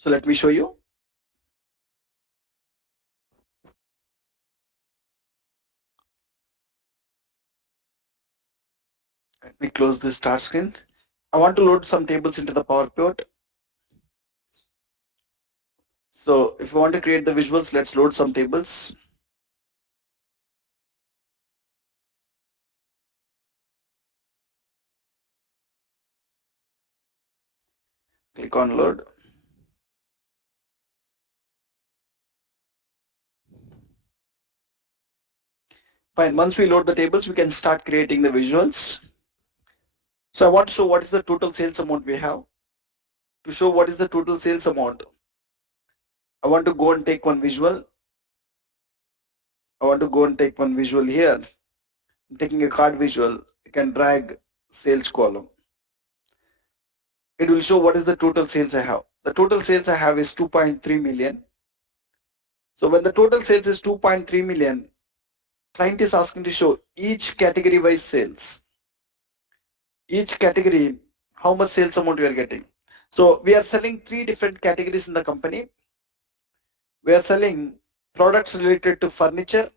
So let me show you. Let me close this start screen. I want to load some tables into the PowerPoint. So if you want to create the visuals, let's load some tables. Click on load. Fine, once we load the tables, we can start creating the visuals. So I want to show what is the total sales amount we have. To show what is the total sales amount, I want to go and take one visual. I want to go and take one visual here. I'm taking a card visual. You can drag sales column. It will show what is the total sales I have. The total sales I have is 2.3 million. So when the total sales is 2.3 million, client is asking to show each category wise sales. Each category, how much sales amount we are getting. So we are selling 3 different categories in the company. We are selling products related to furniture.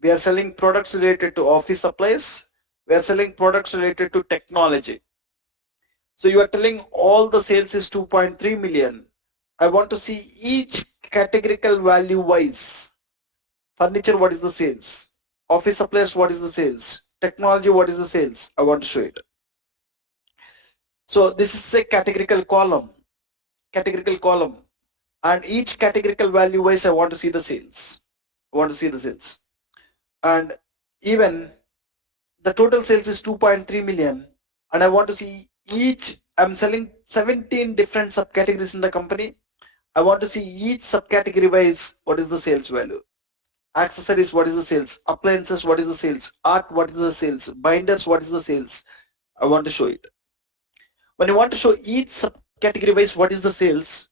We are selling products related to office supplies. We are selling products related to technology. So you are telling all the sales is 2.3 million. I want to see each categorical value wise. Furniture, what is the sales? Office supplies, what is the sales? Technology, what is the sales? I want to show it. So this is a categorical column. Categorical column. And each categorical value wise, I want to see the sales. I want to see the sales. And even the total sales is 2.3 million. And I want to see each, I'm selling 17 different subcategories in the company. I want to see each subcategory wise, what is the sales value? Accessories, what is the sales? Appliances, what is the sales? Art, what is the sales? Binders, what is the sales? I want to show it. When you want to show each subcategory wise, what is the sales?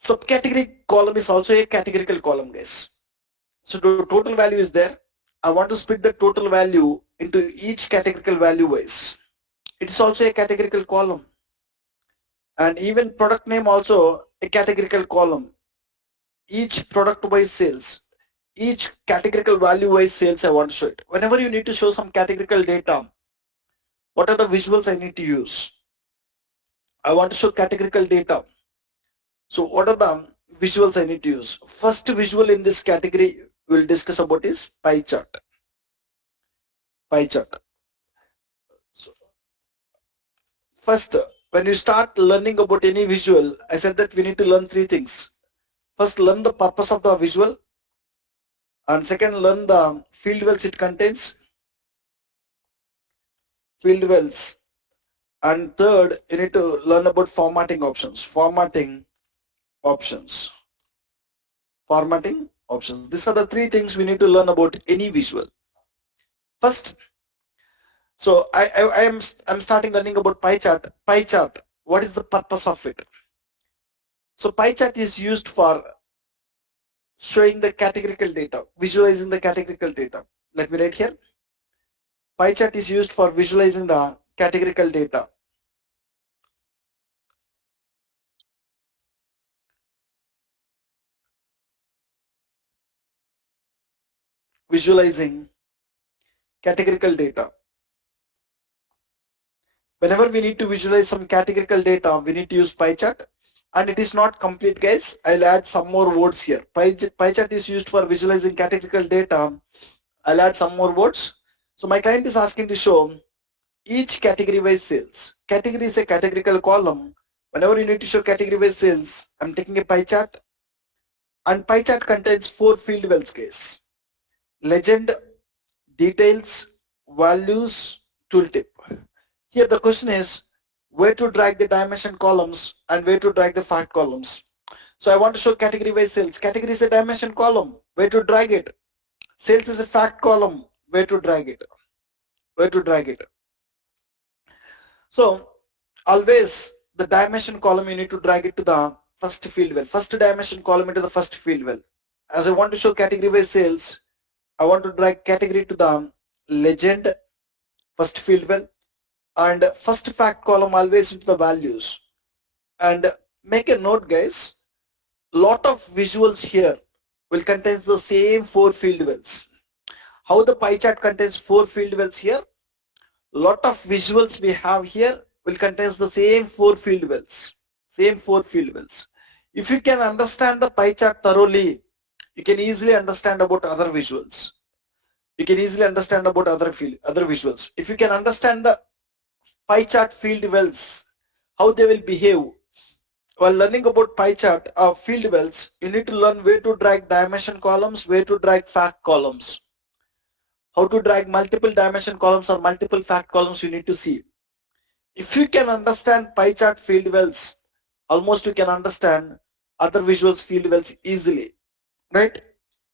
Subcategory column is also a categorical column, guys. So the total value is there. I want to split the total value into each categorical value wise. It is also a categorical column. And even product name also a categorical column. Each product wise sales, each categorical value wise sales I want to show it. Whenever you need to show some categorical data, what are the visuals I need to use? I want to show categorical data. So what are the visuals I need to use? First visual in this category we'll discuss about is pie chart. Pie chart. So first, when you start learning about any visual, I said that we need to learn 3 things. First, learn the purpose of the visual. And second, learn the field wells it contains. Field wells. And third, you need to learn about formatting options. Formatting options. Formatting options. These are the 3 things we need to learn about any visual. First, so I'm starting learning about pie chart. Pie chart, what is the purpose of it? So pie chart is used for showing the categorical data, visualizing the categorical data. Let me write here. Pie chart is used for visualizing the categorical data. Visualizing categorical data. Whenever we need to visualize some categorical data, we need to use pie chart. And it is not complete, guys. I'll add some more words here. Pie chart is used for visualizing categorical data. I'll add some more words. So my client is asking to show each category wise sales. Category is a categorical column. Whenever you need to show category wise sales, I'm taking a pie chart. And pie chart contains 4 field wells, guys. Legend, details, values, tooltip. Here the question is where to drag the dimension columns and where to drag the fact columns. So I want to show category wise sales. Category is a dimension column. Where to drag it? Sales is a fact column. Where to drag it? Where to drag it? So always the dimension column you need to drag it to the first field well. First dimension column into the first field well. As I want to show category wise sales, I want to drag category to the legend first field well, and first fact column always into the values, and make a note, guys. Lot of visuals here will contain the same 4 field wells. How the pie chart contains 4 field wells here, lot of visuals we have here will contain the same 4 field wells. Same 4 field wells. If you can understand the pie chart thoroughly, you can easily understand about other visuals. You can easily understand about other visuals. If you can understand the pie chart field wells, how they will behave, while learning about pie chart of field wells, you need to learn where to drag dimension columns, where to drag fact columns. How to drag multiple dimension columns or multiple fact columns you need to see. If you can understand pie chart field wells, almost you can understand other visuals field wells easily, right?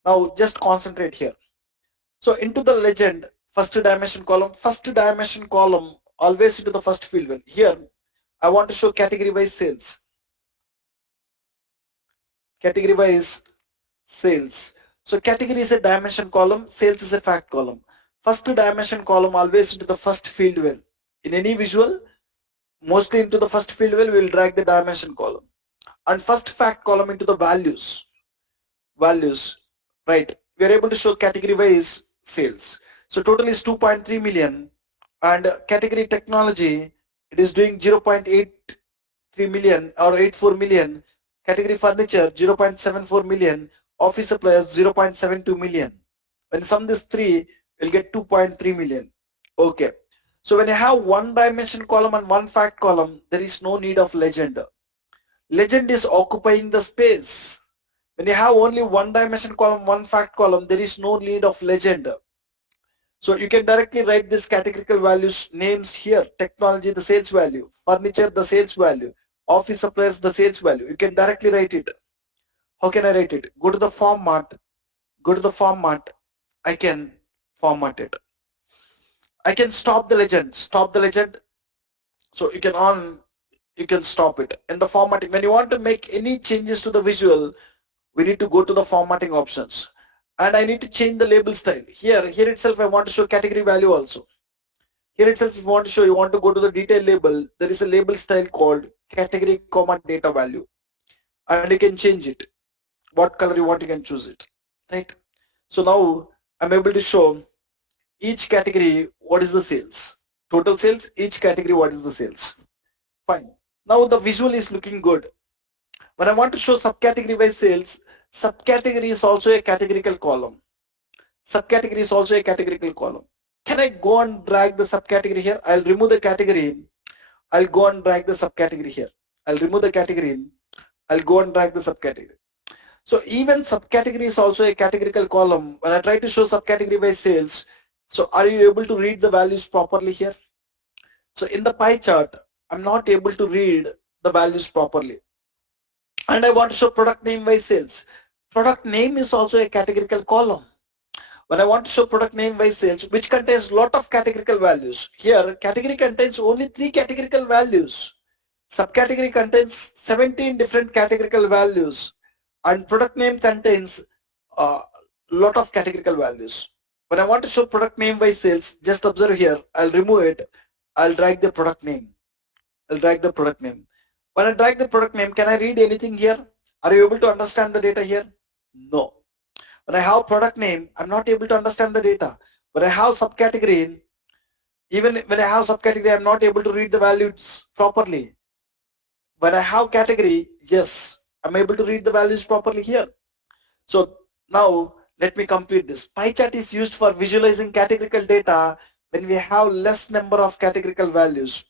Now just concentrate here. So into the legend, first dimension column always into the first field well. Here I want to show category wise sales. Category wise sales. So category is a dimension column, sales is a fact column. First dimension column always into the first field well. In any visual, mostly into the first field well, we will drag the dimension column. And first fact column into the values. Right? We are able to show category wise sales. So total is 2.3 million, and category technology, it is doing 0.83 million or 84 million. Category furniture 0.74 million. Office suppliers 0.72 million. When sum this 3, you'll get 2.3 million. Okay. So when you have one dimension column and one fact column, there is no need of legend. Legend is occupying the space. When you have only one dimension column, one fact column, there is no need of legend. So you can directly write this categorical values names here. Technology, the sales value. Furniture, the sales value. Office suppliers, the sales value. You can directly write it. How can I write it? Go to the format. I can format it. I can stop the legend. So you can stop it. In the formatting, when you want to make any changes to the visual, we need to go to the formatting options. And I need to change the label style. Here itself I want to show category value also. Here itself if you want to go to the detail label, there is a label style called category, data value. And you can change it. What color you want, you can choose it. Right? So now I'm able to show each category what is the sales. Total sales, each category what is the sales. Fine. Now the visual is looking good. When I want to show subcategory wise sales, subcategory is also a categorical column. Can I go and drag the subcategory here? I'll remove the category. I'll go and drag the subcategory here. I'll remove the category. I'll go and drag the subcategory. So even subcategory is also a categorical column. When I try to show subcategory by sales, so are you able to read the values properly here? So in the pie chart, I'm not able to read the values properly. And I want to show product name by sales. Product name is also a categorical column. When I want to show product name by sales, which contains lot of categorical values. Here, category contains only 3 categorical values. Subcategory contains 17 different categorical values. And product name contains a lot of categorical values. When I want to show product name by sales, just observe here, I'll remove it. I'll drag the product name. When I drag the product name, can I read anything here? Are you able to understand the data here? No. When I have product name, I'm not able to understand the data. When I have subcategory, even when I have subcategory, I'm not able to read the values properly. When I have category, yes, I'm able to read the values properly here. So now let me complete this. Pie chart is used for visualizing categorical data when we have less number of categorical values.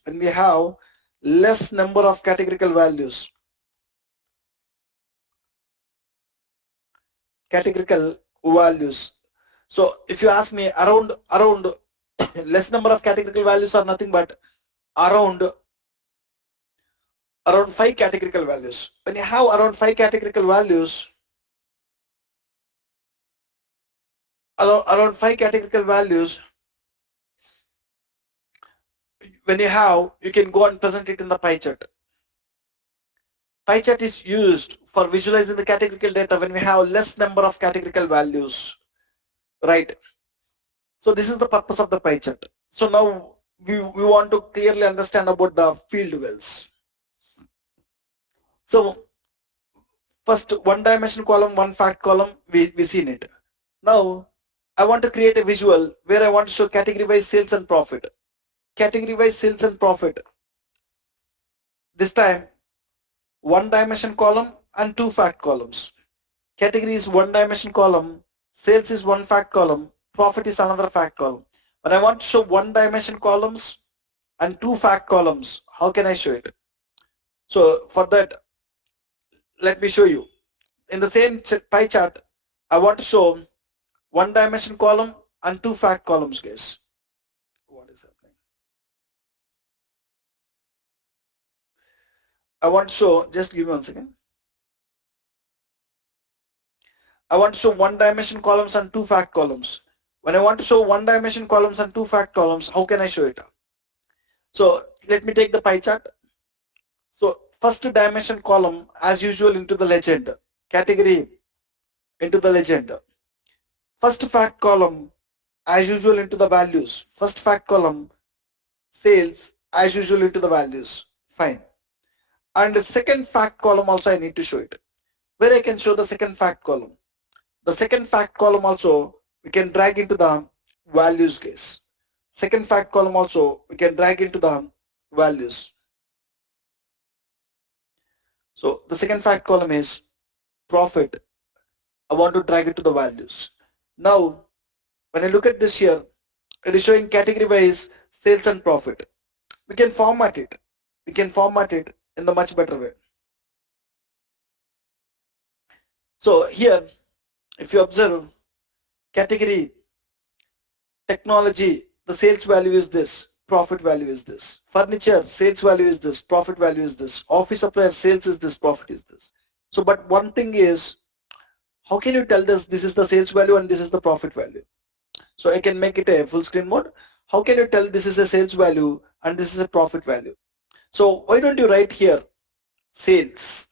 Categorical values. So if you ask me around less number of categorical values are nothing but around 5 categorical values. When you have around 5 categorical values, when you can go and present it in the pie chart. Pie chart is used for visualizing the categorical data when we have less number of categorical values, right? So this is the purpose of the pie chart. So now we want to clearly understand about the field wells. So first one dimension column, one fact column, we seen it. Now I want to create a visual where I want to show category wise sales and profit. Category wise sales and profit. This time one dimension column and two fact columns. Category is one dimension column, sales is one fact column, profit is another fact column. When I want to show one dimension columns and two fact columns, how can I show it? So for that, let me show you. In the same pie chart, I want to show one dimension column and two fact columns, guys. What is happening? I want to show, just give me 1 second. I want to show one dimension columns and two fact columns. When I want to show one dimension columns and two fact columns, how can I show it? So let me take the pie chart. So first dimension column as usual into the legend, category into the legend. First fact column as usual into the values. First fact column sales as usual into the values. Fine. And the second fact column also I need to show it. Where I can show the second fact column. The second fact column also we can drag into the values, guys. Second fact column also we can drag into the values. So the second fact column is profit. I want to drag it to the values. Now when I look at this here, it is showing category wise sales and profit. We can format it. We can format it in the much better way. So here, if you observe category, technology, the sales value is this, profit value is this. Furniture, sales value is this, profit value is this. Office supplier, sales is this, profit is this. So, but one thing is, how can you tell this is the sales value and this is the profit value? So I can make it a full screen mode. How can you tell this is a sales value and this is a profit value? So why don't you write here sales?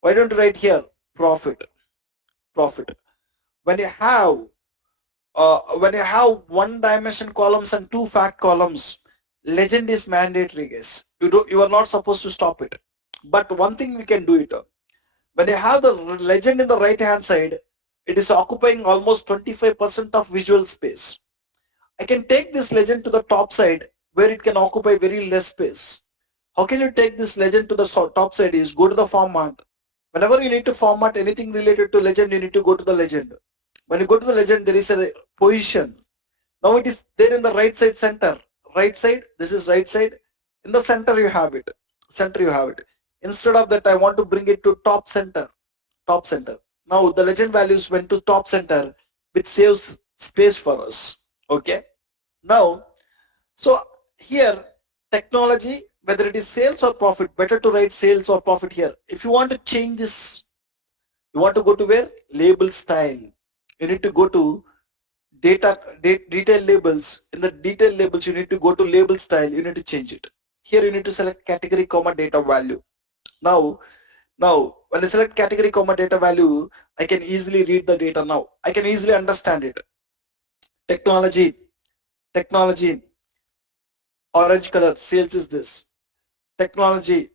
Why don't you write here profit? Profit. When you have one dimension columns and two fact columns, legend is mandatory, guys. You are not supposed to stop it. But one thing we can do it. When you have the legend in the right hand side, it is occupying almost 25% of visual space. I can take this legend to the top side where it can occupy very less space. How can you take this legend to the top side is go to the format. Whenever you need to format anything related to legend, you need to go to the legend. When you go to the legend, there is a position. Now it is there in the right side center. Right side, this is right side. In the center you have it. Center you have it. Instead of that, I want to bring it to top center. Top center. Now the legend values went to top center, which saves space for us. Okay. Now, so here technology, whether it is sales or profit, better to write sales or profit here. If you want to change this, you want to go to where? Label style. You need to go to detail labels. In the detail labels, you need to go to label style. You need to change it. Here you need to select category, comma, data value. Now when I select category, comma, data value, I can easily read the data now. I can easily understand it. Technology, orange color, sales is this. Technology,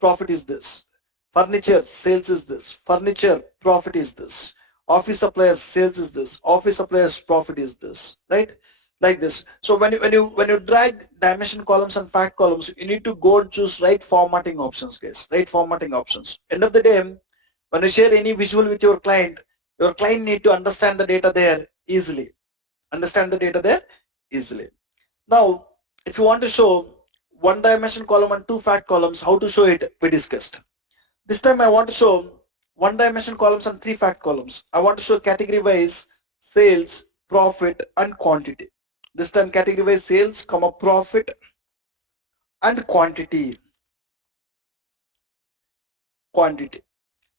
profit is this. Furniture, sales is this. Furniture, profit is this. Office suppliers, sales is this. Office suppliers, profit is this. Right? Like this. So when you drag dimension columns and fact columns, you need to go and choose right formatting options, guys. Right formatting options. End of the day, when you share any visual with your client need to understand the data there easily. Understand the data there easily. Now, if you want to show one dimension column and two fact columns, how to show it, we discussed. This time I want to show one dimension columns and three fact columns. I want to show category wise sales, profit and quantity. This time category wise sales, comma, profit and quantity.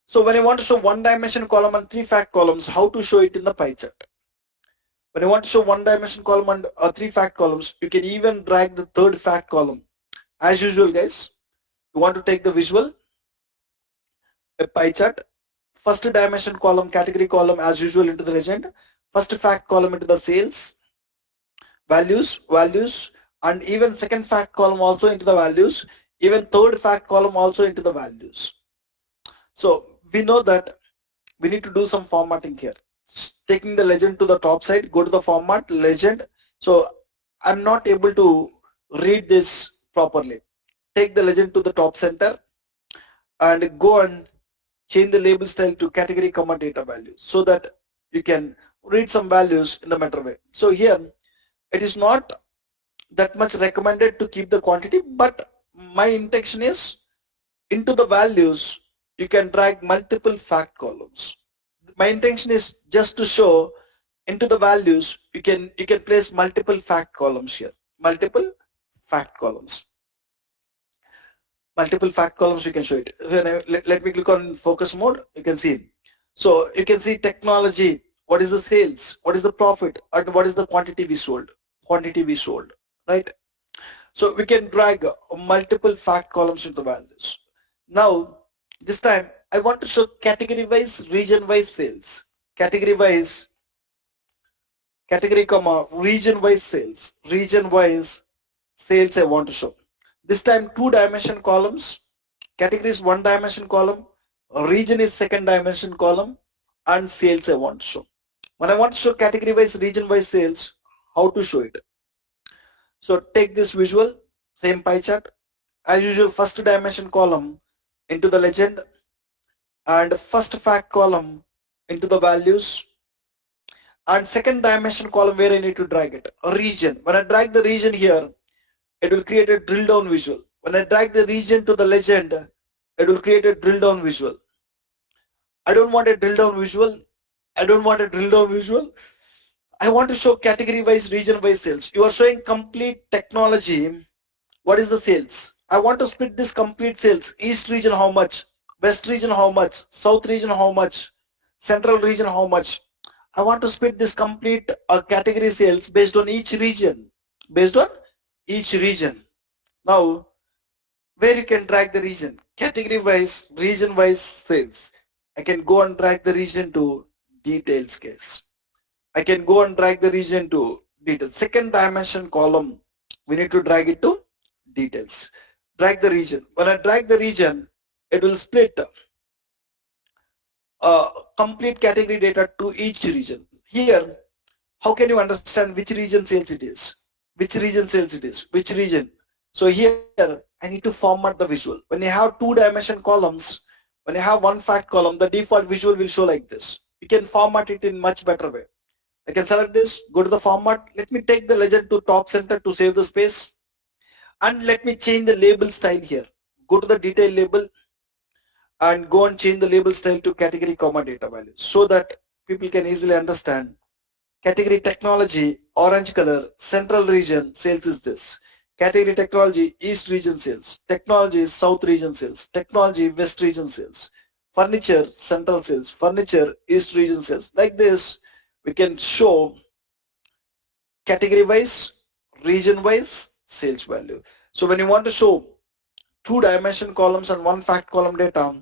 So when I want to show one dimension column and three fact columns, how to show it in the pie chart? When you want to show one dimension column and three fact columns, you can even drag the third fact column. As usual, guys, you want to take the visual, a pie chart, first dimension column, category column as usual into the legend, first fact column into the sales, values, and even second fact column also into the values. even third fact column also into the values. So we know that we need to do some formatting here. Taking the legend to the top side, go to the format, legend. So I'm not able to read this properly. Take the legend to the top center and go and change the label style to category comma data values so that you can read some values in the better way. So here it is not that much recommended to keep the quantity, but my intention is into the values you can drag multiple fact columns. My intention is just to show into the values you can place multiple fact columns here. Multiple fact columns. Multiple fact columns you can show it. Let me click on focus mode, you can see. So you can see technology, what is the sales, what is the profit, and what is the quantity we sold. Quantity we sold, right? So we can drag multiple fact columns into the values. Now, this time I want to show category wise, region wise sales. Category wise, category comma, region wise sales. Region wise sales I want to show. This time 2-dimension columns. Category is 1-dimension column. Region is 2nd-dimension column. And sales I want to show. When I want to show category wise, region wise sales, how to show it? So take this visual, same pie chart. As usual, 1st-dimension column into the legend and 1st fact column into the values, and 2nd-dimension column where I need to drag it, a region. When I drag the region here, it will create a drill down visual. When I drag the region to the legend, it will create a drill down visual. I don't want a drill down visual. I don't want a drill down visual. I want to show category wise, region wise sales. You are showing complete technology. What is the sales? I want to split this complete sales. East region how much? West region how much? South region how much? Central region how much? I want to split this complete category sales based on each region. Based on each region. Now, where you can drag the region? Category wise, region wise sales. I can go and drag the region to details case. I can go and drag the region to details. 2nd-dimension column, we need to drag it to details. Drag the region. When I drag the region, it will split complete category data to each region. Here, how can you understand which region sales it is? Which region sales it is? Which region? So here, I need to format the visual. When you have 2-dimension columns, when you have one fact column, the default visual will show like this. You can format it in much better way. I can select this, go to the format. Let me take the legend to top center to save the space. And let me change the label style here. Go to the detail label and go and change the label style to category comma data value so that people can easily understand. Category technology, orange color, central region sales is this. Category technology, east region sales. Technology is south region sales. Technology, west region sales. Furniture, central sales. Furniture, east region sales. Like this, we can show category wise, region wise sales value. So when you want to show 2-dimension columns and 1 fact column data,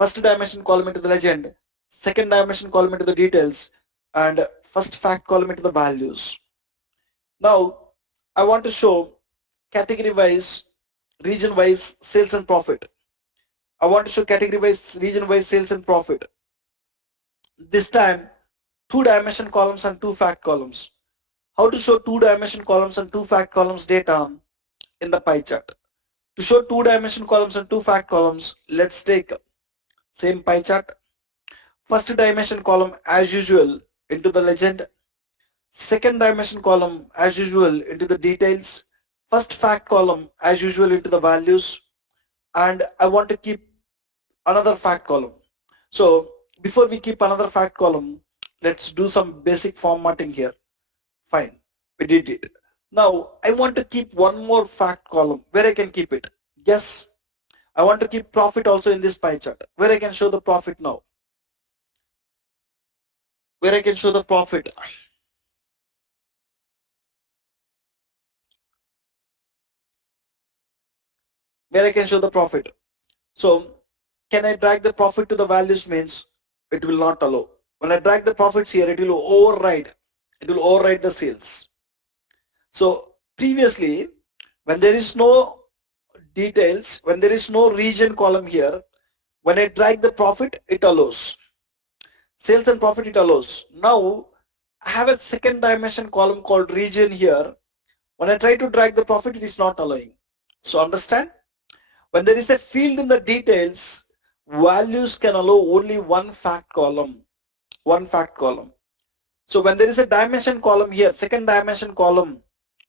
1st-dimension column into the legend, 2nd-dimension column into the details, and 1st fact column into the values. Now I want to show category wise, region wise sales and profit. I want to show category wise, region wise sales and profit. This time 2-dimension columns and 2 fact columns. How to show 2-dimension columns and 2 fact columns data in the pie chart. To show 2-dimension columns and 2 fact columns, let's take same pie chart. 1st-dimension column as usual into the legend. 2nd-dimension column as usual into the details. 1st fact column as usual into the values. And I want to keep another fact column. So before we keep another fact column, let's do some basic formatting here. Fine, we did it. Now I want to keep one more fact column. Where I can keep it? Yes, I want to keep profit also in this pie chart. Where I can show the profit now? Where I can show the profit? Where I can show the profit? So can I drag the profit to the values? Means it will not allow. When I drag the profits here, it will override. It will override the sales. So previously, when there is no details, when there is no region column here, when I drag the profit, it allows. Sales and profit, it allows. Now, I have a second dimension column called region here. When I try to drag the profit, it is not allowing. So understand? When there is a field in the details, values can allow only one fact column. One fact column. So when there is a dimension column here, second dimension column,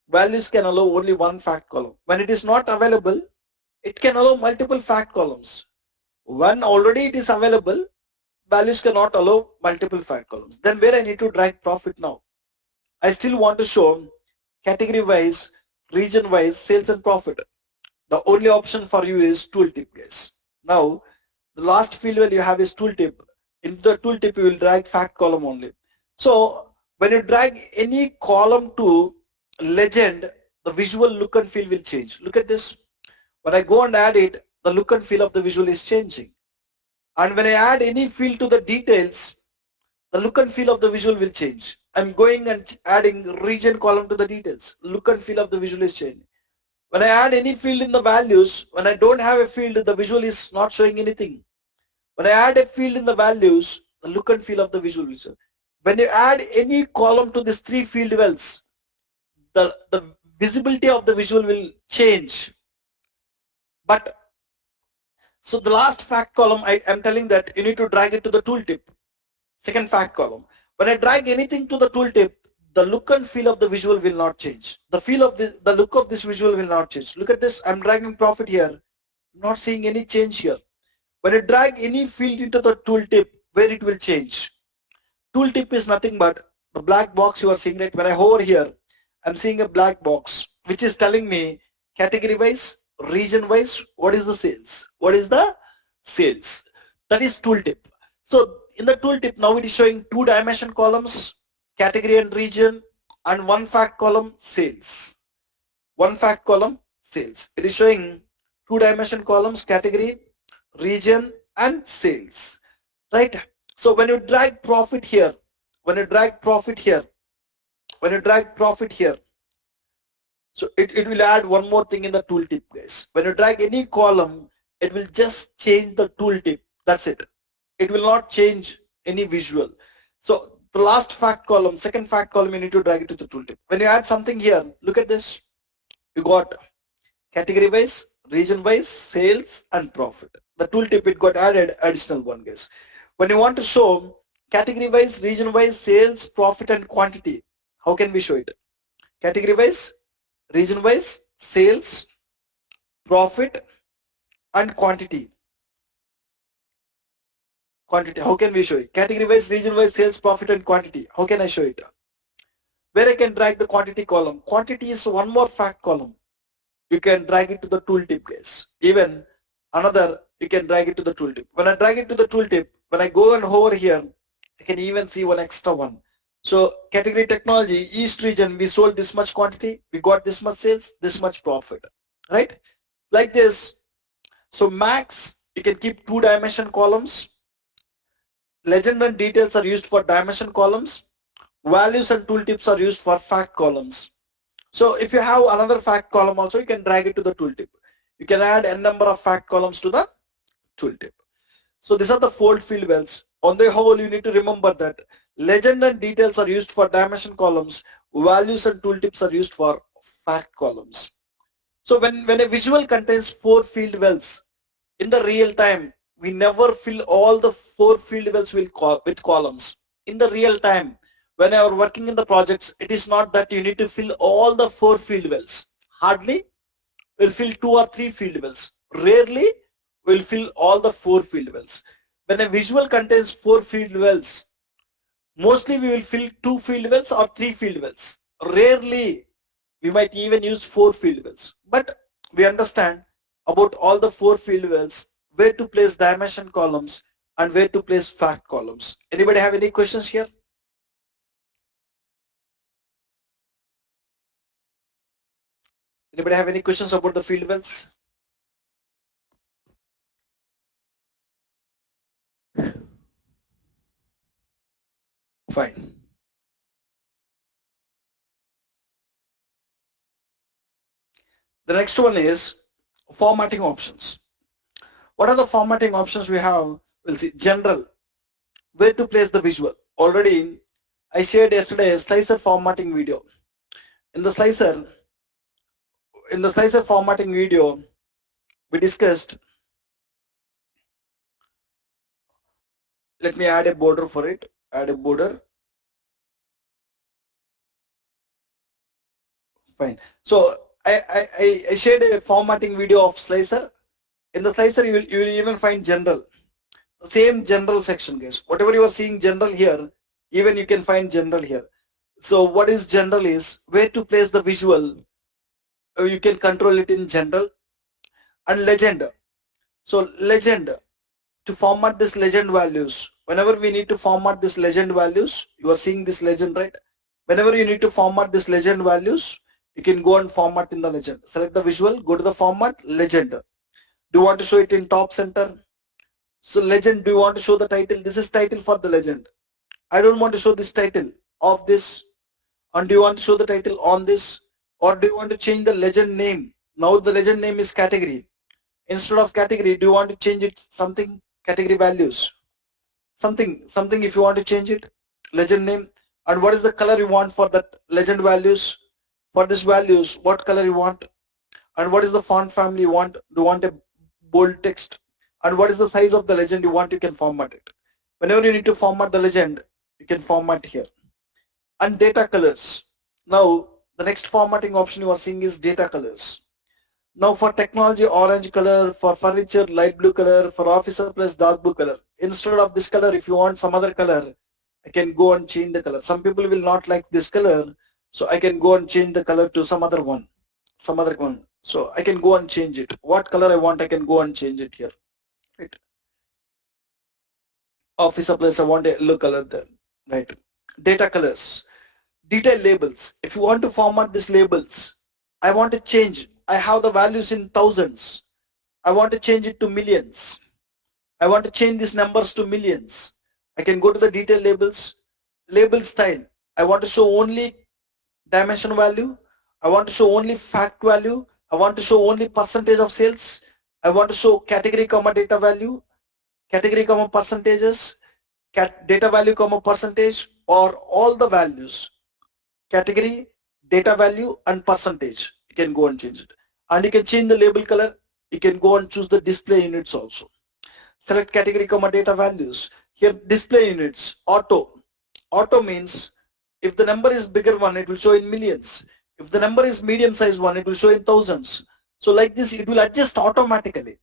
values can allow only one fact column. When it is not available, it can allow multiple fact columns. When already it is available, values cannot allow multiple fact columns. Then where I need to drag profit now? I still want to show category wise, region wise, sales and profit. The only option for you is tooltip, guys. Now, the last field where you have is tooltip. In the tooltip, you will drag fact column only. So when you drag any column to legend, the visual look and feel will change. Look at this. When I go and add it, the look and feel of the visual is changing. And when I add any field to the details, the look and feel of the visual will change. I'm going and adding region column to the details. Look and feel of the visual is changing. When I add any field in the values, when I don't have a field, the visual is not showing anything. When I add a field in the values, the look and feel of the visual will change. When you add any column to these three field wells, the visibility of the visual will change. But so the last fact column, I am telling that you need to drag it to the tooltip. Second fact column. When I drag anything to the tooltip, the look and feel of the visual will not change. The feel of the look of this visual will not change. Look at this. I'm dragging profit here. I'm not seeing any change here. When I drag any field into the tooltip, where it will change? Tooltip is nothing but the black box you are seeing, right? When I hover here, I'm seeing a black box which is telling me category wise, region wise, what is the sales? What is the sales? That is tooltip. So in the tooltip, now it is showing two dimension columns, category and region, and one fact column, sales. One fact column, sales. It is showing two dimension columns, category, region, and sales. Right? So when you drag profit here, when you drag profit here, when you drag profit here, so it will add one more thing in the tooltip, guys. When you drag any column, it will just change the tooltip. That's it. It will not change any visual. So the last fact column, second fact column, you need to drag it to the tooltip. When you add something here, look at this. You got category wise, region wise, sales and profit. The tooltip, it got added additional one, guys. When you want to show category wise, region wise, sales, profit and quantity, how can we show it? Category wise, region wise, sales, profit and quantity. Quantity, how can we show it? Category wise, region wise, sales, profit and quantity. How can I show it? Where I can drag the quantity column. Quantity is one more fact column. You can drag it to the tooltip, guys. Even another, you can drag it to the tooltip. When I drag it to the tooltip, when I go and hover here, I can even see one extra one. So category technology, East region, we sold this much quantity, we got this much sales, this much profit, right? Like this. So max, you can keep two dimension columns. Legend and details are used for dimension columns. Values and tooltips are used for fact columns. So if you have another fact column also, you can drag it to the tooltip. You can add n number of fact columns to the tooltip. So these are the fold field wells. On the whole, you need to remember that legend and details are used for dimension columns. Values and tooltips are used for fact columns. So when a visual contains four field wells, in the real time, we never fill all the four field wells with columns. In the real time, when you are working in the projects, it is not that you need to fill all the four field wells. Hardly we'll fill two or three field wells. Rarely we'll fill all the four field wells. When a visual contains four field wells, mostly we will fill two field wells or three field wells. Rarely we might even use four field wells. But we understand about all the four field wells, where to place dimension columns and where to place fact columns. Anybody have any questions here? Anybody have any questions about the field wells? Fine. The next one is Formatting options. What are the formatting options we have? We'll see. General, where to place the visual. Already I shared yesterday a slicer formatting video. In the slicer, formatting video, we discussed, let me add a border for it, add a border, fine. So I shared a formatting video of slicer. In the slicer, you will even find general, the same general section, guys. Whatever you are seeing general here, even you can find general here. So what is general is where to place the visual. You can control it in general. And legend. So legend, to format this legend values, whenever we need to format this legend values, you are seeing this legend, right? Whenever you need to format this legend values, you can go and format in the legend. Select the visual, go to the format, legend. Do you want to show it in top center? So legend, do you want to show the title? This is title for the legend. I don't want to show this title of this. And do you want to show the title on this? Or do you want to change the legend name? Now the legend name is category. Instead of category, do you want to change it something? Category values. Something if you want to change it. Legend name. And what is the color you want for that legend values? For this values, what color you want? And what is the font family you want? Do you want a bold text? And what is the size of the legend you want? You can format it. Whenever you need to format the legend, you can format here. And data colors. Now the next formatting option you are seeing is data colors. Now for technology, orange color, for furniture, light blue color, for office supplies, dark blue color. Instead of this color, if you want some other color, I can go and change the color. Some people will not like this color, so I can go and change the color to some other one. So I can go and change it. What color I want, I can go and change it here. Right. Office supplies, I want a yellow color there. Right. Data colors. Detail labels. If you want to format these labels, I want to change. I have the values in thousands. I want to change it to millions. I want to change these numbers to millions. I can go to the detail labels. Label style. I want to show only dimension value. I want to show only fact value. I want to show only percentage of sales. I want to show category comma data value, category comma percentages, data value comma percentage, or all the values, category, data value, and percentage. You can go and change it. And you can change the label color. You can go and choose the display units also. Select category comma data values. Here display units, auto. Auto means if the number is bigger one, it will show in millions. If the number is medium size one, it will show in thousands. So like this, it will adjust automatically.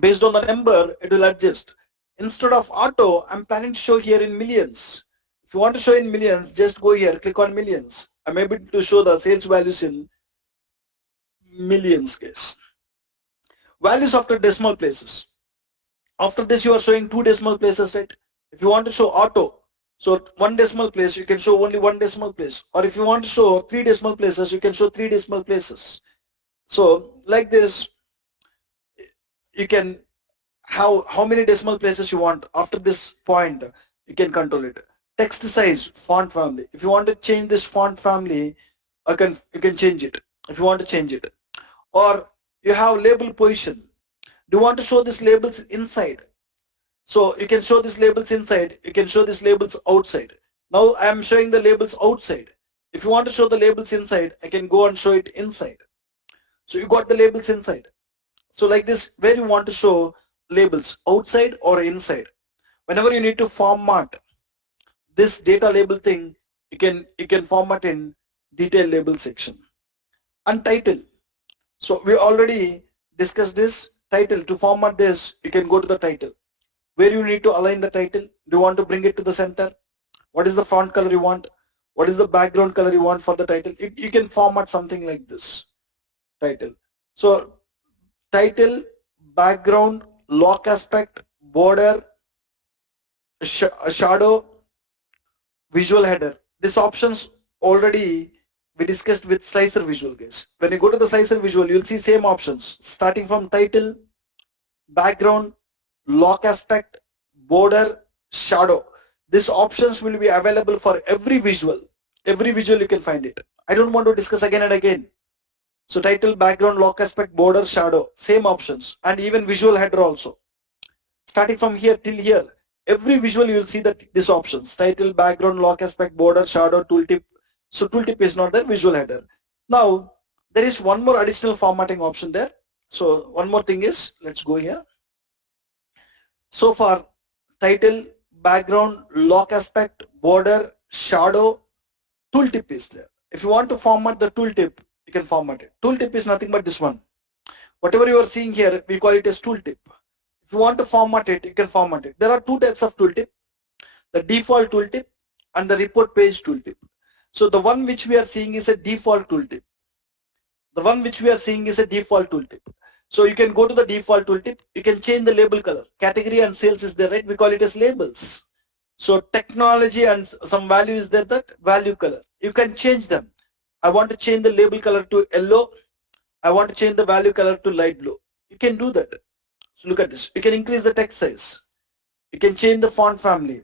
Based on the number, it will adjust. Instead of auto, I'm planning to show here in millions. If you want to show in millions, just go here, click on millions. I'm able to show the sales values in millions case. Values after decimal places. After this, you are showing 2 decimal places, right? If you want to show auto, so 1 decimal place, you can show only 1 decimal place. Or if you want to show 3 decimal places, you can show 3 decimal places. So like this, you can have how many decimal places you want. After this point, you can control it. Text size, font family. If you want to change this font family, you can change it if you want to change it. Or you have label position. Do you want to show these labels inside? So you can show these labels inside. You can show these labels outside. Now I am showing the labels outside. If you want to show the labels inside, I can go and show it inside. So you got the labels inside. So like this, where you want to show labels, outside or inside. Whenever you need to format this data label thing, you can format in detail label section. And title. So we already discussed this. Title, to format this, you can go to the title. Where you need to align the title. Do you want to bring it to the center? What is the font color you want? What is the background color you want for the title? You can format something like this. Title. So title, background, lock aspect, border, shadow, visual header. These options already we discussed with slicer visual, guys. When you go to the slicer visual, you'll see same options starting from title, background, lock aspect, border, shadow. These options will be available for every visual. Every visual you can find it. I don't want to discuss again and again. So title, background, lock aspect, border, shadow, same options, and even visual header also. Starting from here till here, every visual you will see that these options: title, background, lock aspect, border, shadow, tooltip. So tooltip is not there, visual header. Now there is one more additional formatting option there. So one more thing is, let's go here. So far, title, background, lock aspect, border, shadow, tooltip is there. If you want to format the tooltip, you can format it. Tooltip is nothing but this one. Whatever you are seeing here, we call it as tooltip. If you want to format it, you can format it. There are two types of tooltip: the default tooltip and the report page tooltip. So the one which we are seeing is a default tooltip. The one which we are seeing is a default tooltip. So you can go to the default tooltip. You can change the label color. Category and sales is there, right? We call it as labels. So technology and some value is there, that value color. You can change them. I want to change the label color to yellow. I want to change the value color to light blue. You can do that. So look at this. You can increase the text size. You can change the font family.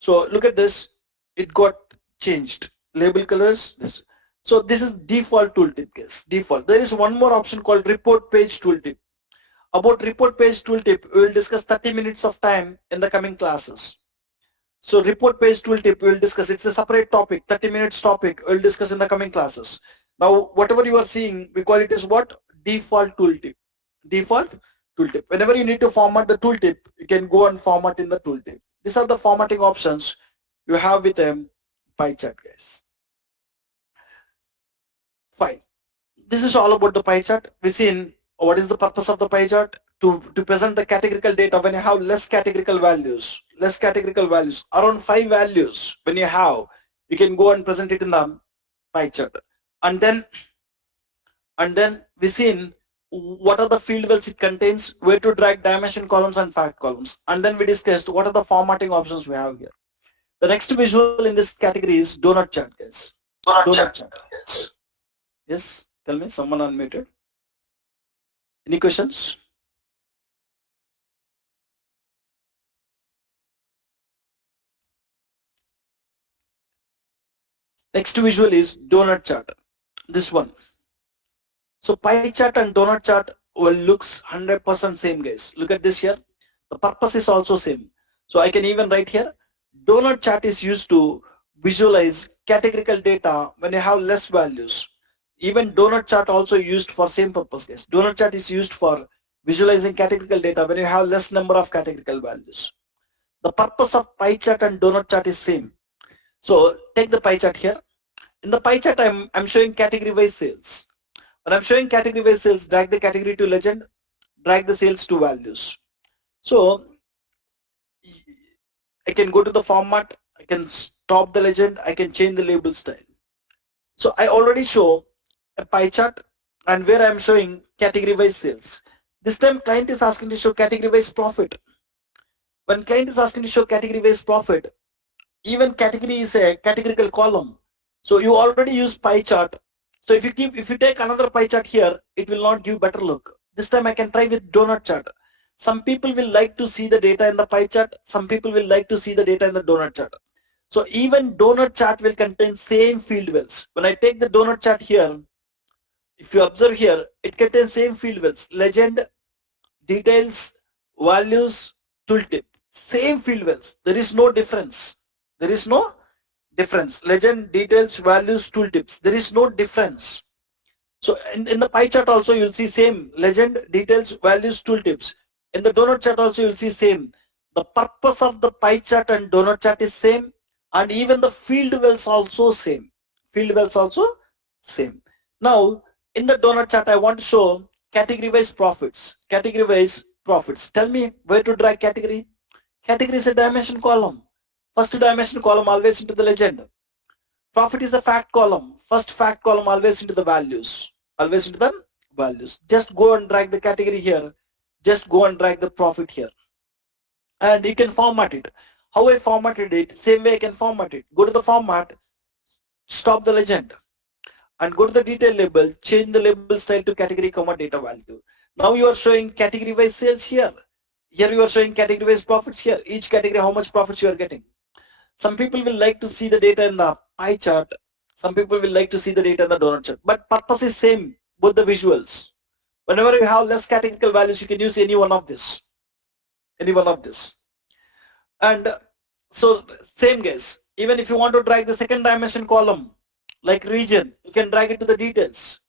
So look at this. It got changed. Label colors. This. So this is default tooltip, guys. Default. There is one more option called report page tooltip. About report page tooltip, we will discuss 30 minutes of time in the coming classes. So report page tooltip we will discuss. It's a separate topic, 30 minutes topic we will discuss in the coming classes. Now whatever you are seeing, we call it as what? Default tooltip. Default tooltip. Whenever you need to format the tooltip, you can go and format in the tooltip. These are the formatting options you have with a pie chart, guys. Fine. This is all about the pie chart. We seen what is the purpose of the pie chart: to present the categorical data when you have less categorical values. Less categorical values, around 5 values when you have, you can go and present it in the pie chart. And then we seen what are the field wells it contains, where to drag dimension columns and fact columns, and then we discussed what are the formatting options we have here. The next visual in this category is donut chart, guys. Donut chart. Yes, tell me, someone unmuted. Any questions? Next visual is donut chart. This one. So pie chart and donut chart will looks 100% same, guys. Look at this here. The purpose is also same. So I can even write here, donut chart is used to visualize categorical data when you have less values. Even donut chart also used for same purpose, guys. Donut chart is used for visualizing categorical data when you have less number of categorical values. The purpose of pie chart and donut chart is same. So take the pie chart here. In the pie chart, I'm showing category wise sales. When I'm showing category wise sales, drag the category to legend, drag the sales to values. So I can go to the format, I can stop the legend, I can change the label style. So I already show a pie chart and where I'm showing category wise sales. This time client is asking to show category wise profit. When client is asking to show category wise profit, even category is a categorical column. So you already use pie chart. So if you take another pie chart here, it will not give better look. This time I can try with donut chart. Some people will like to see the data in the pie chart. Some people will like to see the data in the donut chart. So even donut chart will contain same field wells. When I take the donut chart here, if you observe here, it contains same field wells: legend, details, values, tooltip. Same field wells. There is no difference. There is no difference. Legend, details, values, tooltips. There is no difference. So in the pie chart also you'll see same: legend, details, values, tooltips. In the donut chart also you'll see same. The purpose of the pie chart and donut chart is same, and even the field wells also same. Field wells also same. Now in the donut chart I want to show category wise profits. Category wise profits. Tell me where to drag category. Category is a dimension column. First dimension column always into the legend. Profit is a fact column. First fact column always into the values. Always into the values. Just go and drag the category here. Just go and drag the profit here. And you can format it. How I formatted it, same way I can format it. Go to the format, stop the legend, and go to the detail label, change the label style to category, data value. Now you are showing category wise sales here. Here you are showing category wise profits here. Each category how much profits you are getting. Some people will like to see the data in the pie chart. Some people will like to see the data in the donut chart. But purpose is same. both the visuals. Whenever you have less categorical values, you can use any one of this. And so same guys, even if you want to drag the second dimension column, like region, you can drag it to the details.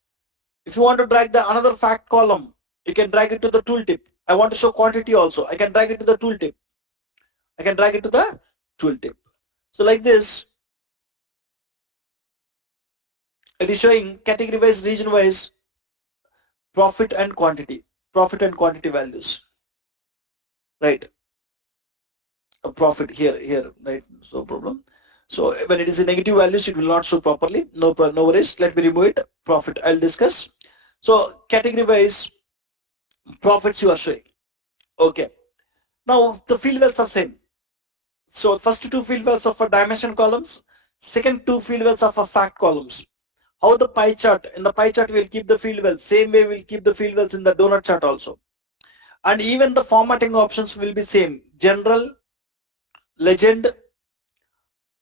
If you want to drag the another fact column, you can drag it to the tooltip. I want to show quantity also. I can drag it to the tooltip. So like this, it is showing category wise, region wise, profit and quantity values, right? A profit here, right? No problem. So when it is in negative values, it will not show properly. No worries. Let me remove it. Profit, I'll discuss. So category wise profits you are showing. Okay. Now the field wells are same. So first two field wells are for dimension columns. Second two field wells are for fact columns. How the pie chart? In the pie chart we'll keep the field wells. Same way we'll keep the field wells in the donut chart also. And even the formatting options will be same. General, legend,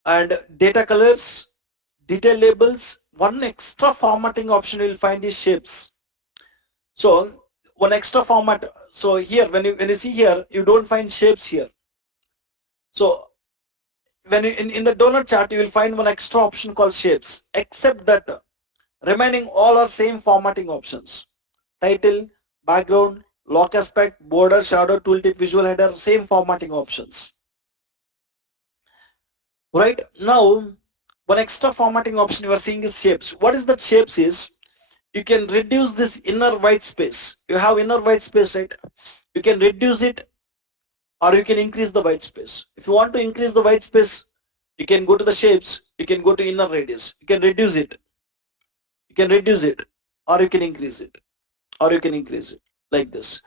and data colors, detail labels. One extra formatting option you will find is shapes. So one extra format. So here when you see here, you don't find shapes here. So when you, in the donut chart, you will find one extra option called shapes, except that remaining all are same formatting options. Title, background, lock aspect, border, shadow, tooltip, visual header, same formatting options. Right now, one extra formatting option you are seeing is shapes. What is that shapes is, you can reduce this inner white space. You have inner white space, right? You can reduce it or you can increase the white space. If you want to increase the white space, you can go to the shapes, you can go to inner radius. You can reduce it. Or you can increase it. Like this.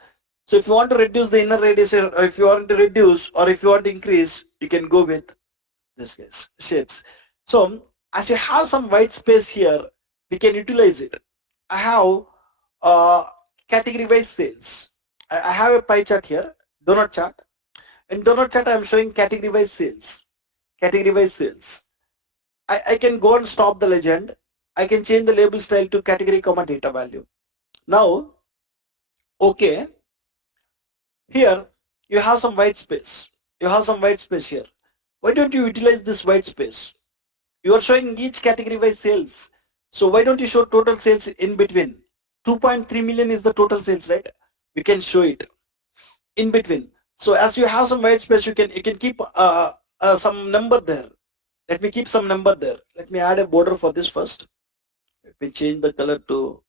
So if you want to reduce the inner radius, or if you want to reduce or if you want to increase, you can go with this case, shapes. So as you have some white space here, we can utilize it. I have category wise sales. I have a pie chart here, donut chart. In donut chart, I am showing category wise sales. I can go and stop the legend. I can change the label style to category, data value. Now, okay, here you have some white space. Here. Why don't you utilize this white space? You are showing each category wise sales. So why don't you show total sales in between? 2.3 million is the total sales, right? We can show it in between. So as you have some white space, you can keep some number there. Let me keep some number there. Let me add a border for this first. Let me change the color to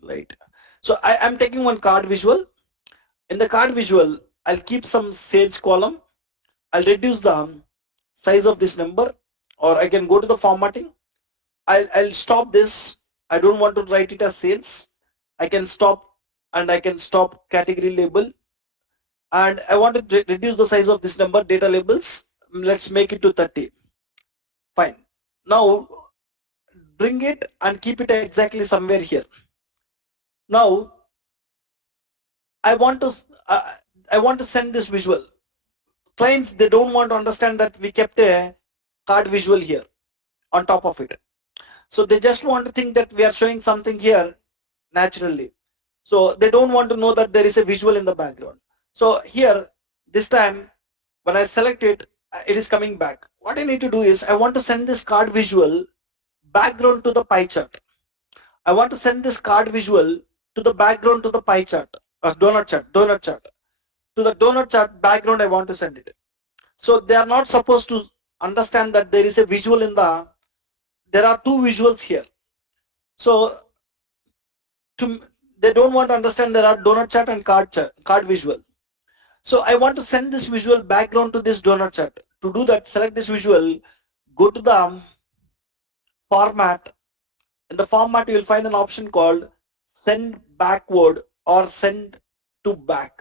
light. So I am taking one card visual. In the card visual, I'll keep some sales column. I'll reduce the size of this number, or I can go to the formatting. I'll stop this. I don't want to write it as sales. I can stop, and I can stop category label. And I want to reduce the size of this number, data labels. Let's make it to 30. Fine. Now bring it and keep it exactly somewhere here. Now I want to send this visual. Clients, they don't want to understand that we kept a card visual here on top of it. So they just want to think that we are showing something here naturally. So they don't want to know that there is a visual in the background. So here, this time, when I select it, it is coming back. What I need to do is, I want to send this card visual background to the pie chart. I want to send this card visual to the background to the pie chart, donut chart. To the donut chart background, I want to send it. So they are not supposed to understand that there is a visual in the, there are two visuals here. So they don't want to understand there are donut chart and card visual. So I want to send this visual background to this donut chart. To do that, select this visual, go to the format. In the format, you will find an option called send backward or send to back.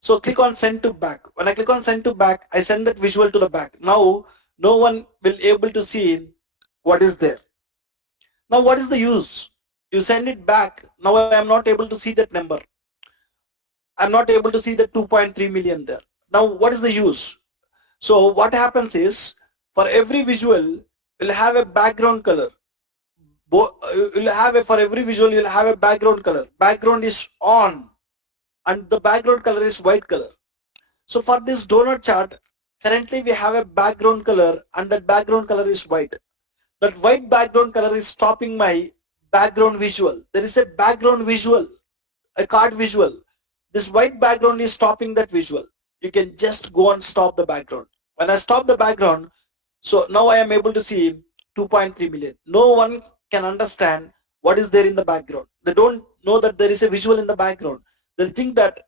So click on send to back. When I click on send to back, I send that visual to the back. Now no one will able to see what is there. Now what is the use? You send it back. Now I am not able to see that number. I'm not able to see the 2.3 million there. Now what is the use? So what happens is, for every visual, we'll have a background color. You'll have for every visual you'll have a background color. Background is on and the background color is white color. So for this donut chart, currently we have a background color and that background color is white. That white background color is stopping my background visual. There is a background visual, a card visual. This white background is stopping that visual. You can just go and stop the background. When I stop the background, so now I am able to see 2.3 million. No one can understand what is there in the background. They don't know that there is a visual in the background. They think that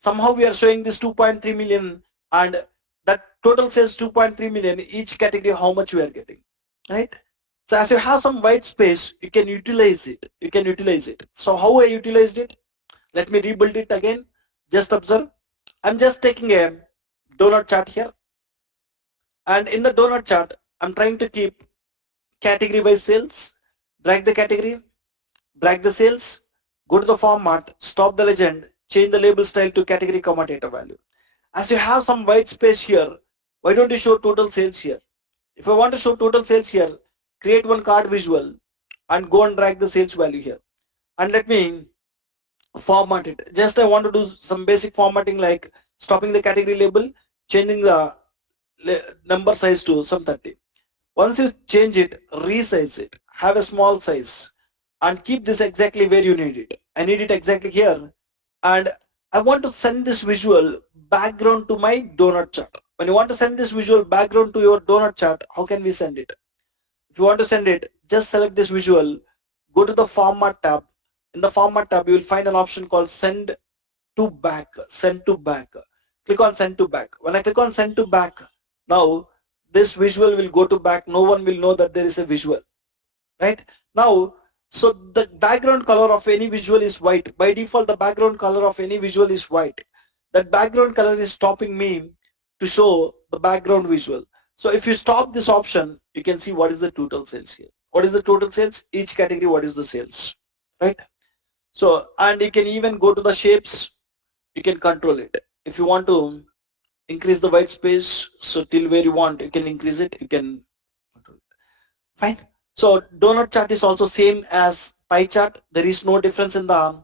somehow we are showing this 2.3 million and that total says 2.3 million, each category how much we are getting, right? So as you have some white space, you can utilize it. You can utilize it. So how I utilized it? Let me rebuild it again. Just observe. I'm just taking a donut chart here. And in the donut chart, I'm trying to keep category wise sales. Drag the category, drag the sales, go to the format, stop the legend, change the label style to category comma data value. As you have some white space here, why don't you show total sales here? If I want to show total sales here, create one card visual and go and drag the sales value here. And let me format it. Just I want to do some basic formatting like stopping the category label, changing the number size to some 30. Once you change it, resize it, have a small size and keep this exactly where you need it. I need it exactly here and I want to send this visual background to my donut chart. When you want to send this visual background to your donut chart, how can we send it? If you want to send it, just select this visual, go to the format tab. In the format tab, you will find an option called send to back, send to back. Click on send to back. When I click on send to back, now this visual will go to back. No one will know that there is a visual, right? Now, so the background color of any visual is white. By default, the background color of any visual is white. That background color is stopping me to show the background visual. So if you stop this option, you can see what is the total sales here. What is the total sales? Each category, what is the sales, right? So, and you can even go to the shapes, you can control it. If you want to increase the white space, so till where you want, you can increase it, you can control it. Fine. So donut chart is also same as pie chart. There is no difference in the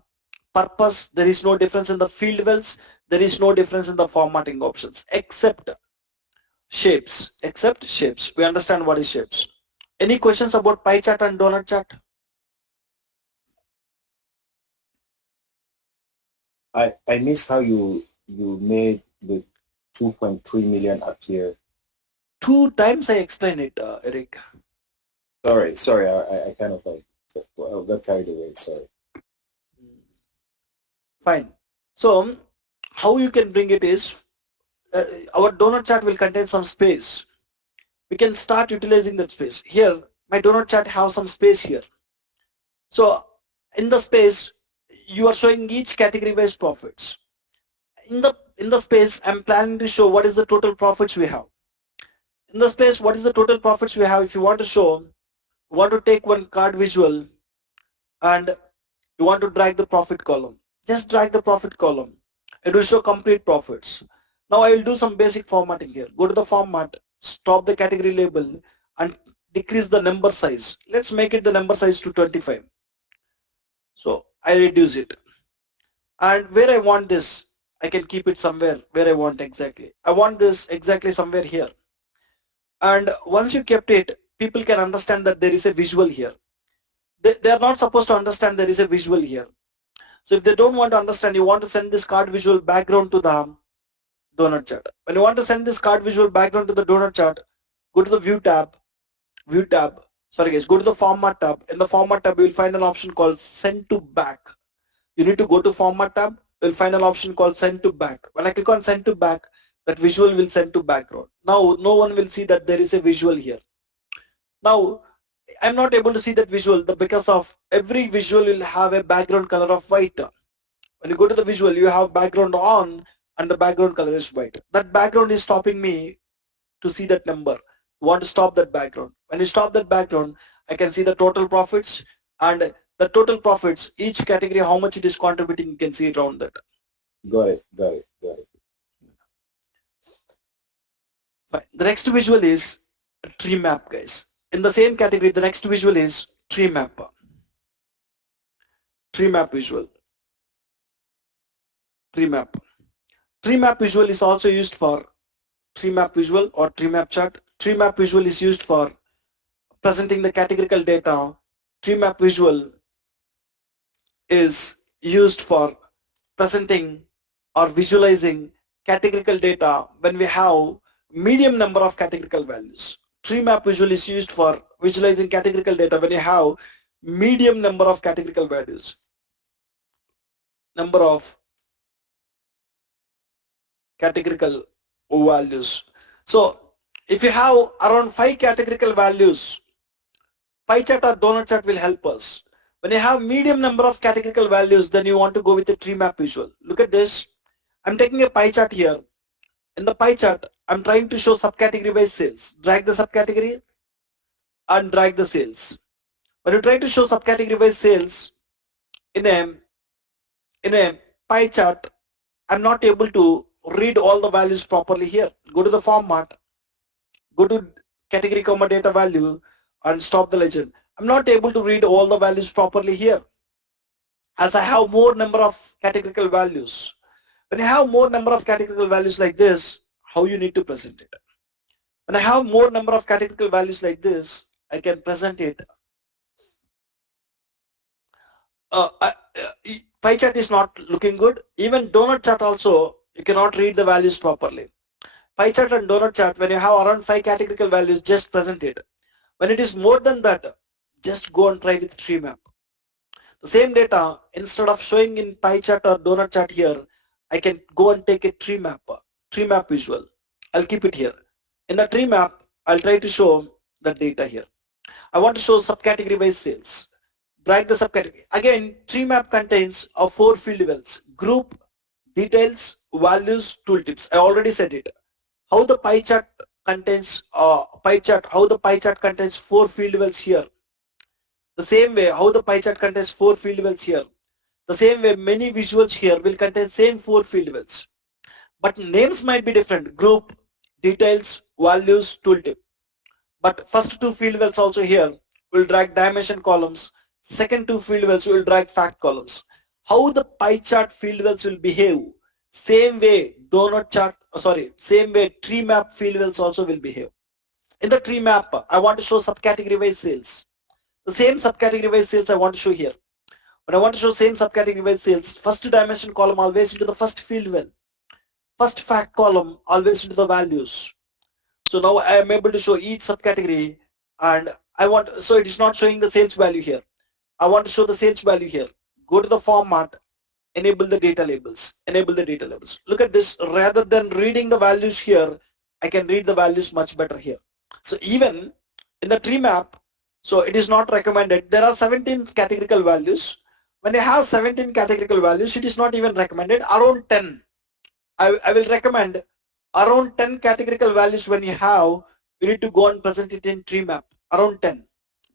purpose, there is no difference in the field wells, there is no difference in the formatting options except shapes, We understand what is shapes. Any questions about pie chart and donut chart? I miss how you made the 2.3 million appear. 2 times I explained it, Eric. Sorry, I kind of like got carried away. Sorry. Fine. So how you can bring it is our donut chart will contain some space. We can start utilizing that space. Here, my donut chart have some space here. So in the space, you are showing each category wise profits. In the space, I'm planning to show what is the total profits we have. In the space, what is the total profits we have? If you want to show, you want to take one card visual and you want to drag the profit column. Just drag the profit column. It will show complete profits. Now I will do some basic formatting here. Go to the format, stop the category label and decrease the number size. Let's make it the number size to 25. So I reduce it. And where I want this, I can keep it somewhere where I want exactly. I want this exactly somewhere here. And once you kept it, people can understand that there is a visual here. They are not supposed to understand there is a visual here. So if they don't want to understand, you want to send this card visual background to the donut chart. When you want to send this card visual background to the donut chart, go to the view tab, sorry guys, go to the format tab. In the format tab, you will find an option called send to back. You need to go to format tab, you will find an option called send to back. When I click on send to back, that visual will send to background. Now no one will see that there is a visual here. Now I'm not able to see that visual because of every visual will have a background color of white. When you go to the visual, you have background on and the background color is white. That background is stopping me to see that number. You want to stop that background. When you stop that background, I can see the total profits and the total profits, each category, how much it is contributing, you can see it around that. Got it. Fine. The next visual is tree map, guys. In the same category, the next visual is tree map visual. Tree map visual is also used for tree map visual or tree map chart. Tree map visual is used for presenting the categorical data. Tree map visual is used for presenting or visualizing categorical data when we have medium number of categorical values. Tree map visual is used for visualizing categorical data when you have medium number of categorical values. Number of categorical values. So if you have around 5 categorical values, pie chart or donut chart will help us. When you have medium number of categorical values, then you want to go with a tree map visual. Look at this. I'm taking a pie chart here. In the pie chart, I'm trying to show subcategory wise sales. Drag the subcategory and drag the sales. When you try to show subcategory wise sales in a pie chart, I'm not able to read all the values properly here. Go to the format, go to category comma data value and stop the legend. I'm not able to read all the values properly here as I have more number of categorical values. When I have more number of categorical values like this, how you need to present it? When I have more number of categorical values like this, I can present it. Pie chart is not looking good. Even donut chart also, you cannot read the values properly. Pie chart and donut chart, when you have around 5 categorical values, just present it. When it is more than that, just go and try with tree map. The same data, instead of showing in pie chart or donut chart here, I can go and take a tree map visual. I'll keep it here. In the tree map, I'll try to show the data here. I want to show subcategory wise sales. Drag the subcategory. Again, tree map contains 4 field levels: group, details, values, tooltips. I already said it. How the pie chart contains how the pie chart contains 4 field levels here. The same way how the pie chart contains 4 field levels here. The same way many visuals here will contain same 4 field levels. But names might be different: group, details, values, tooltip. But first 2 field levels also here will drag dimension columns. Second 2 field levels will drag fact columns. How the pie chart field levels will behave, same way same way tree map field levels also will behave. In the tree map, I want to show subcategory wise sales. The same subcategory wise sales I want to show here. When I want to show same subcategory wise sales, first dimension column always into the first field well. First fact column always into the values. So now I am able to show each subcategory, and so it is not showing the sales value here. I want to show the sales value here. Go to the format, enable the data labels. Enable the data labels. Look at this. Rather than reading the values here, I can read the values much better here. So even in the tree map, so it is not recommended. There are 17 categorical values. When I have 17 categorical values, it is not even recommended. Around 10. I will recommend around 10 categorical values. When you have, you need to go and present it in tree map. Around 10.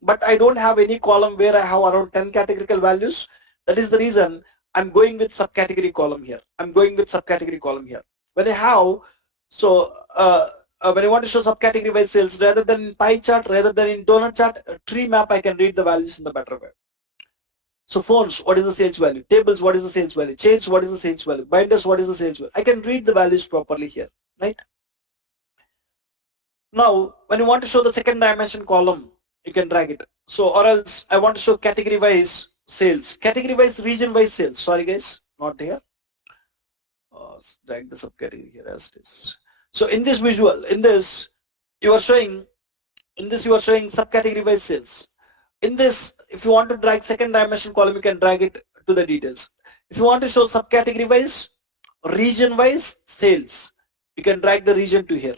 But I don't have any column where I have around 10 categorical values. That is the reason I'm going with subcategory column here. When I have, so when I want to show subcategory wise sales, rather than in pie chart, rather than in donut chart, tree map, I can read the values in the better way. So phones, what is the sales value? Tables, what is the sales value? Chains, what is the sales value? Binders, what is the sales value? I can read the values properly here, right? Now, when you want to show the second dimension column, you can drag it. So, or else I want to show category wise sales, category wise, region wise sales. Sorry guys, not here. Drag the subcategory here as it is. So in this visual, you are showing subcategory wise sales. In this, if you want to drag second dimension column, you can drag it to the details. If you want to show subcategory wise, region wise sales, you can drag the region to here.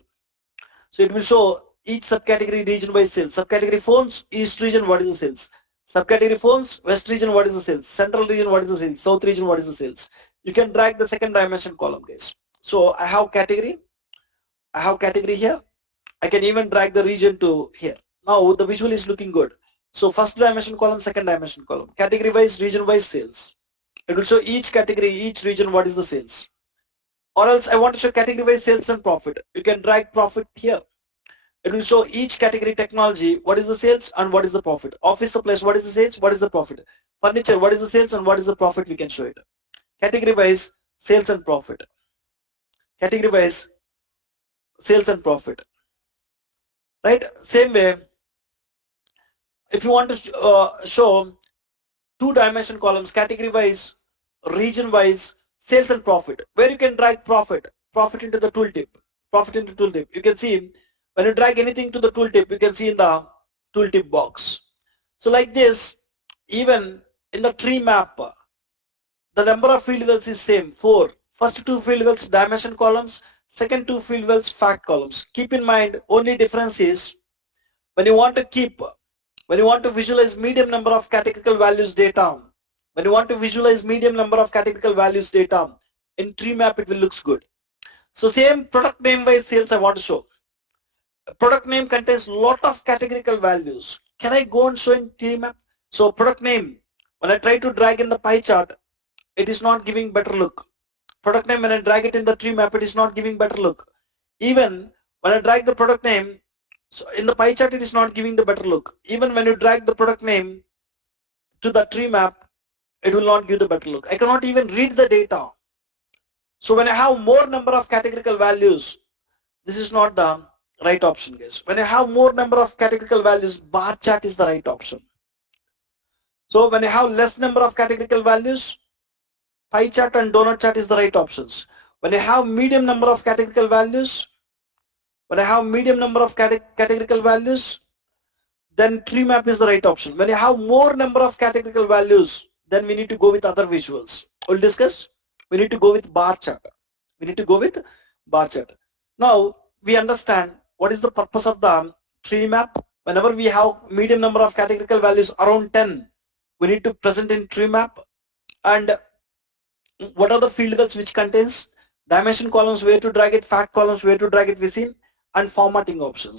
So it will show each subcategory region wise sales. Subcategory phones, east region, what is the sales? Subcategory phones, west region, what is the sales? Central region, what is the sales? South region, what is the sales? You can drag the second dimension column, guys. So I have category here. I can even drag the region to here. Now the visual is looking good. So first dimension column, second dimension column, category wise, region wise sales. It will show each category, each region, what is the sales. Or else I want to show category wise sales and profit. You can drag profit here. It will show each category technology, what is the sales and what is the profit. Office supplies, what is the sales, what is the profit. Furniture, what is the sales and what is the profit, we can show it. Category wise, sales and profit. Category wise, sales and profit. Right? Same way, if you want to show two-dimension columns, category wise, region wise, sales and profit, where you can drag profit into the tooltip, You can see when you drag anything to the tooltip, you can see in the tooltip box. So like this, even in the tree map, the number of field wells is same, 4. First two field wells dimension columns, second two field wells fact columns. Keep in mind, only difference is when you want to visualize medium number of categorical values data, in tree map it will looks good. So same product name wise sales I want to show. Product name contains lot of categorical values. Can I go and show in tree map? So product name, when I try to drag in the pie chart, it is not giving better look. Product name, when I drag it in the tree map, it is not giving better look. Even when I drag the product name, so in the pie chart it is not giving the better look. Even when you drag the product name to the tree map, it will not give the better look. I cannot even read the data. So when I have more number of categorical values, this is not the right option, guys. When I have more number of categorical values, bar chart is the right option. So when I have less number of categorical values, pie chart and donut chart is the right options. When I have medium number of categorical values, then tree map is the right option. When you have more number of categorical values, then we need to go with other visuals. We'll discuss. We need to go with bar chart. Now we understand what is the purpose of the tree map. Whenever we have medium number of categorical values around 10, we need to present in tree map. And what are the field wells which contains dimension columns, where to drag it, fact columns, where to drag it within, and formatting options.